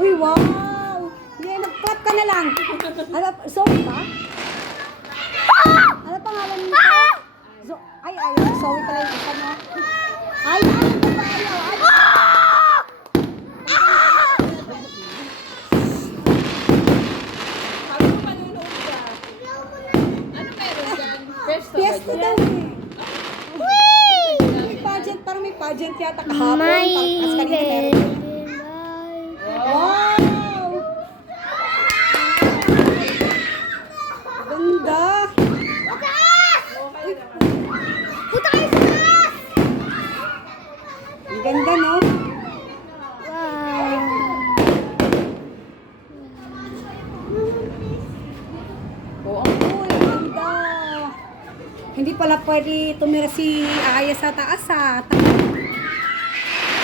Uy, wow! Hindi, nag-clap ka na lang. Ano, sorry ba? Ano pangalan nito? Ay, sorry pala yung isa, no? Ay, ano ba ayaw? Sabi ko manunood ka. Ano meron dyan? Fiesta daw eh. May pageant, parang may pageant yata kahapon. Tapos kanina meron. Wow! Ganda! Puta kayo sa taas! Ang ganda, no? Oo. Uy, ang ganda! Hindi pala pwede tumira si Aya sa taas, ha?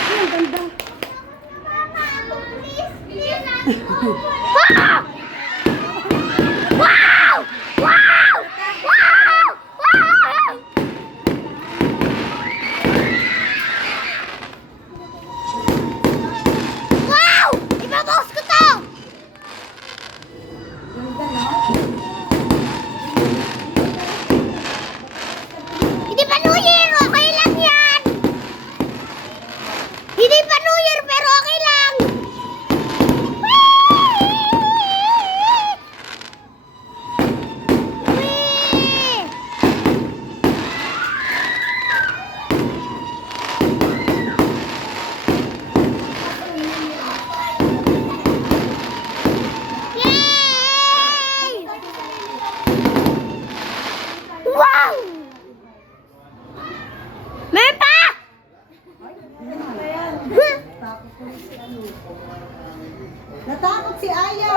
Ay, ang ganda! Wow! Wow! Wow! Wow! Wow! Ibabawas ko to! Ganda, no? Hindi pa New Year! Okay lang yan! Hindi pa New Year pero okay lang! Whee! Yay! Wow! Meron pa! Natakot si Aya!